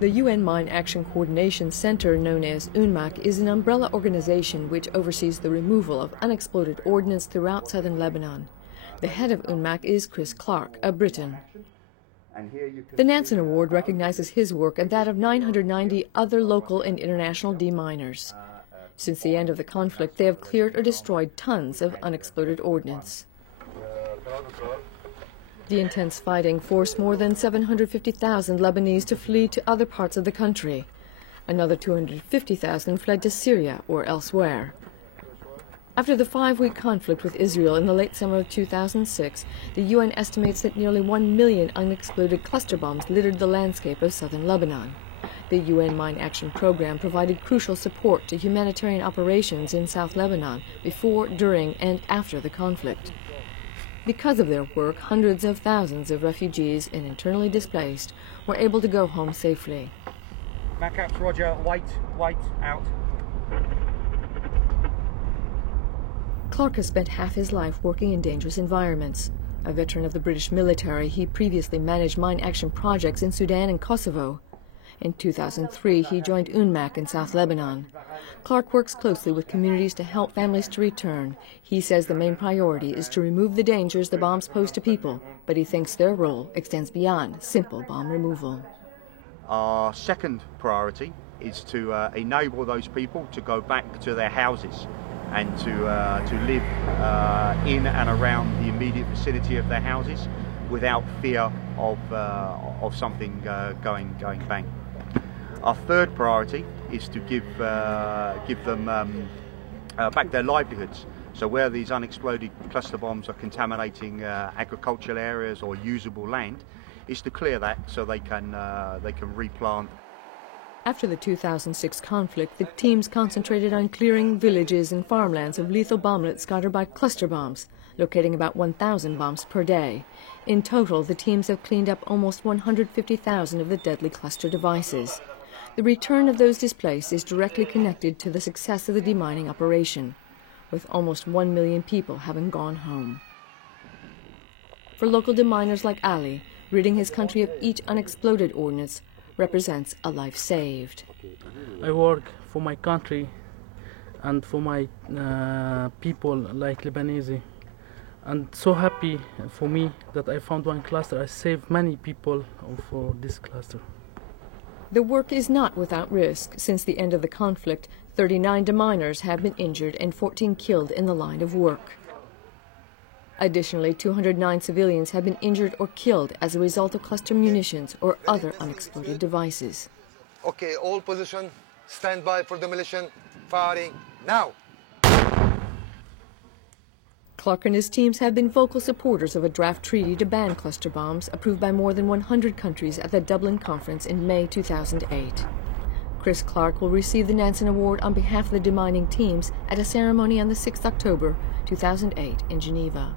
The UN Mine Action Coordination Center, known as UNMAC, is an umbrella organization which oversees the removal of unexploded ordnance throughout southern Lebanon. The head of UNMAC is Chris Clark, a Briton. The Nansen Award recognizes his work and that of 990 other local and international deminers. Since the end of the conflict, they have cleared or destroyed tons of unexploded ordnance. The intense fighting forced more than 750,000 Lebanese to flee to other parts of the country. Another 250,000 fled to Syria or elsewhere. After the 5-week conflict with Israel in the late summer of 2006, the UN estimates that nearly 1 million unexploded cluster bombs littered the landscape of southern Lebanon. The UN Mine Action Program provided crucial support to humanitarian operations in South Lebanon before, during, and after the conflict. Because of their work, hundreds of thousands of refugees and internally displaced were able to go home safely. Macaps, roger, white, out. Clark has spent half his life working in dangerous environments. A veteran of the British military, he previously managed mine action projects in Sudan and Kosovo. In 2003, he joined UNMAC in South Lebanon. Clark works closely with communities to help families to return. He says the main priority is to remove the dangers the bombs pose to people, but he thinks their role extends beyond simple bomb removal. Our second priority is to enable those people to go back to their houses and to live in and around the immediate vicinity of their houses without fear of something going bang. Our third priority is to give them back their livelihoods. So where these unexploded cluster bombs are contaminating agricultural areas or usable land, is to clear that so they can replant. After the 2006 conflict, the teams concentrated on clearing villages and farmlands of lethal bomblets scattered by cluster bombs, locating about 1,000 bombs per day. In total, the teams have cleaned up almost 150,000 of the deadly cluster devices. The return of those displaced is directly connected to the success of the demining operation, with almost 1 million people having gone home. For local deminers like Ali, ridding his country of each unexploded ordnance represents a life saved. I work for my country and for my people like Lebanese, and so happy for me that I found one cluster. I saved many people for this cluster. The work is not without risk. Since the end of the conflict, 39 deminers have been injured and 14 killed in the line of work. Additionally, 209 civilians have been injured or killed as a result of cluster munitions or other unexploded devices. Okay, all position, stand by for demolition, firing now. Clark and his teams have been vocal supporters of a draft treaty to ban cluster bombs approved by more than 100 countries at the Dublin Conference in May 2008. Chris Clark will receive the Nansen Award on behalf of the demining teams at a ceremony on the 6th October 2008 in Geneva.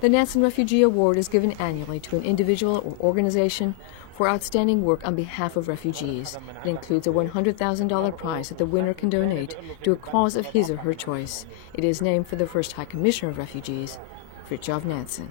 The Nansen Refugee Award is given annually to an individual or organization for outstanding work on behalf of refugees. It includes a $100,000 prize that the winner can donate to a cause of his or her choice. It is named for the first High Commissioner of Refugees, Fridtjof Nansen.